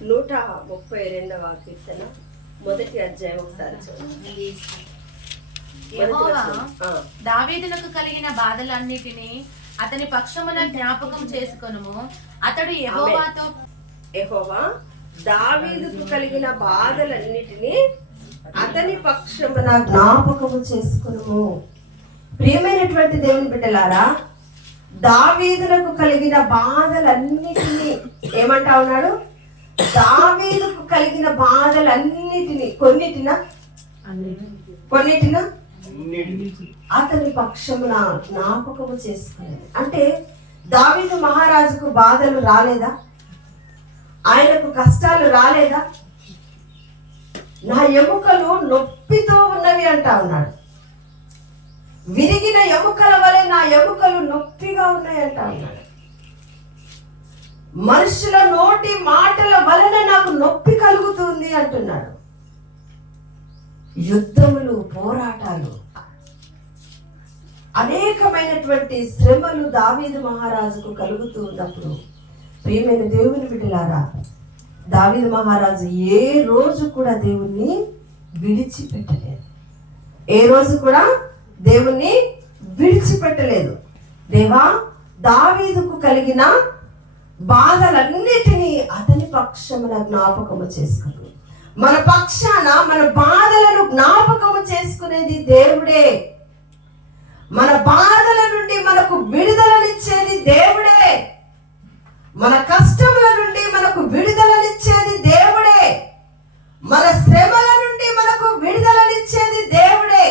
132వ కీర్తన మొదటి అధ్యాయం ఒకసారి చూడండి. యెహోవా దావీదునకు కలిగిన బాధలన్నిటినీ అతని పక్షమున జ్ఞాపకం చేసుకొనుము. అతడు యెహోవా దావీదుకు కలిగిన బాధలన్నిటినీ అతని పక్షమున జ్ఞాపకము చేసుకొనుము. ప్రియమైనటువంటి దేవుని బిడ్డలారా, దావీదులకు కలిగిన బాధలన్నిటినీ ఏమంటా ఉన్నాడు? దావీదుకు కలిగిన బాధలన్నిటినీ కొన్నిటిన అతని పక్షమున జ్ఞాపకము చేసుకునేది. అంటే దావీదు మహారాజుకు బాధలు రాలేదా? ఆయనకు కష్టాలు రాలేదా? నా ఎముకలు నొప్పితో ఉన్నవి అంటా ఉన్నాడు. విరిగిన ఎముకల వలె నా ఎముకలు నొప్పిగా ఉన్నాయి అంటా ఉన్నాడు. మనుషుల నోటి మాటల వలన నాకు నొప్పి కలుగుతుంది అంటున్నాడు. యుద్ధములు, పోరాటాలు, అనేకమైనటువంటి శ్రమలు దావీదు మహారాజుకు కలుగుతూ ఉన్నప్పుడు, ప్రియమైన దేవుని బిడ్డలారా, దావీదు మహారాజు ఏ రోజు కూడా దేవుణ్ణి విడిచిపెట్టలేదు. ఏ రోజు కూడా దేవుణ్ణి విడిచిపెట్టలేదు. దేవా, దావీదుకు కలిగిన బాధలన్నిటినీ అతని పక్షమున జ్ఞాపకము చేసుకుని, మన పక్షాన మన బాధలను జ్ఞాపకము చేసుకునేది దేవుడే. మన బాధల నుండి మనకు విడుదలనిచ్చేది దేవుడే. మన కష్టముల నుండి మనకు విడుదలనిచ్చేది దేవుడే. మన శ్రమల నుండి మనకు విడుదలనిచ్చేది దేవుడే.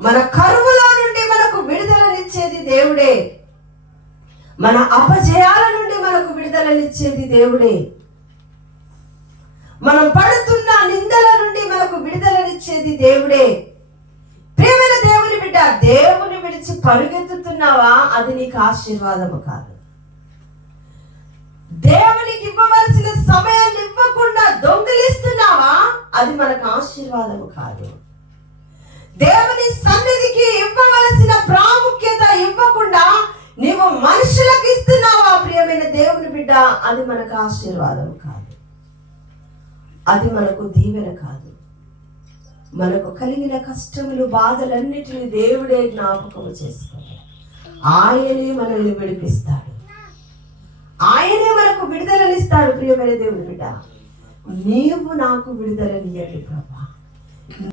మన కరువుల నుండి మనకు విడుదలనిచ్చేది దేవుడే. మన అపజయాల నుండి మనకు విడుదలనిచ్చేది దేవుడే. మనం పడుతున్న నిందల నుండి మనకు విడుదలనిచ్చేది దేవుడే. ప్రియమైన దేవుని బిడ్డ, దేవుని విడిచి పరుగెత్తుతున్నావా? అది నీకు ఆశీర్వాదము కాదు. దేవునికి ఇవ్వవలసిన సమయాన్ని ఇవ్వకుండా దొంగిలిస్తున్నావా? అది మనకు ఆశీర్వాదము కాదు. దేవుని సన్నిధికి ఇవ్వవలసిన ప్రాముఖ్యత ఇవ్వకుండా నీవు మనుషులకు ఇస్తున్నావా? ప్రియమైన దేవుని బిడ్డ, అది మనకు ఆశీర్వాదం కాదు. అది మనకు దీవెన కాదు. మనకు కలిగిన కష్టములు, బాధలన్నిటిని దేవుడే జ్ఞాపకము చేసుకుంటాడు. ఆయనే మనల్ని విడిపిస్తాడు. ఆయనే మనకు విడుదలనిస్తాడు. ప్రియమైన దేవుని బిడ్డ, నీవు నాకు విడుదలనియండి ప్రభా.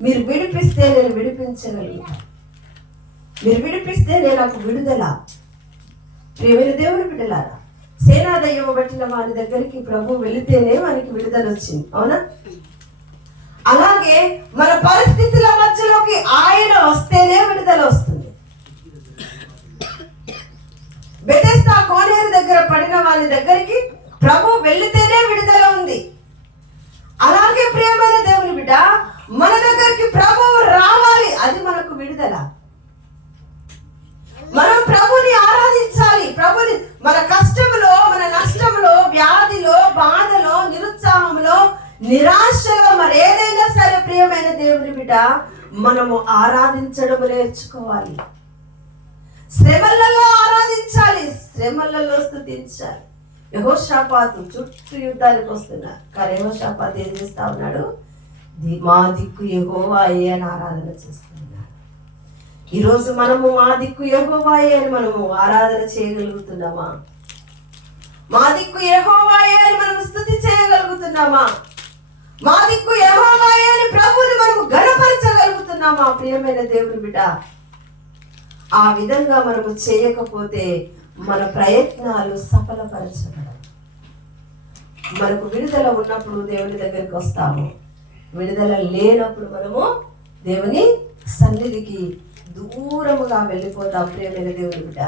మీరు విడిపిస్తే నేను విడిపించగలుగుతాను. మీరు విడిపిస్తే నేను నాకు విడుదల. ప్రియమైన దేవుని బిడ్డలారా, సేనాదయ్యం బట్టిన వారి దగ్గరికి ప్రభు వెళితేనే వారికి విడుదల వచ్చింది, అవునా? అలాగే మన పరిస్థితుల మధ్యలోకి ఆయన వస్తేనే విడుదల వస్తుంది. బెతెస్దా కోనేరు దగ్గర పడిన వారి దగ్గరికి ప్రభు వెళితేనే విడుదల ఉంది. అలాగే ప్రియమైన దేవుని బిడ్డ, మన దగ్గరికి ప్రభువు రావాలి, అది మనకు విడుదల. మనం ప్రభుని ఆరాధించాలి. ప్రభుని మన కష్టములో, మన నష్టములో, వ్యాధిలో, బాధలో, నిరుత్సాహంలో, నిరాశలో, మరి ఏదైనా సరే ప్రియమైన దేవుని బిడ్డ, మనము ఆరాధించడం నేర్చుకోవాలి. శ్రమలలో ఆరాధించాలి, శ్రమలలో స్తుతించాలి. యెహోషాపాతు చుట్టూ యుద్ధానికి వస్తున్నారు, కానీ యెహోషాపాతు ఏం చేస్తా ఉన్నాడు? మా దిక్కు యెహోవాయే అని ఆరాధన చేస్తున్నాడు. ఈరోజు మనము మా దిక్కు యెహోవాయే అని మనము ఆరాధన చేయగలుగుతున్నామా? మా దిక్కు యెహోవాయే అని మనం స్తుతి చేయగలుగుతున్నామా? మా దిక్కు యెహోవాయే అని ప్రభువుని మనము ఘనపరచగలుగుతున్నామా? ప్రియమైన దేవుని బిడ్డ, ఆ విధంగా మనము చేయకపోతే మన ప్రయత్నాలు సఫలపరచబడవు. మనకు విడుదల ఉన్నప్పుడు దేవుని దగ్గరికి వస్తాము, విడుదల లేనప్పుడు మనము దేవుని సన్నిధికి దూరముగా వెళ్ళిపోతాం. ప్రియమైన దేవుని బిడ్డ,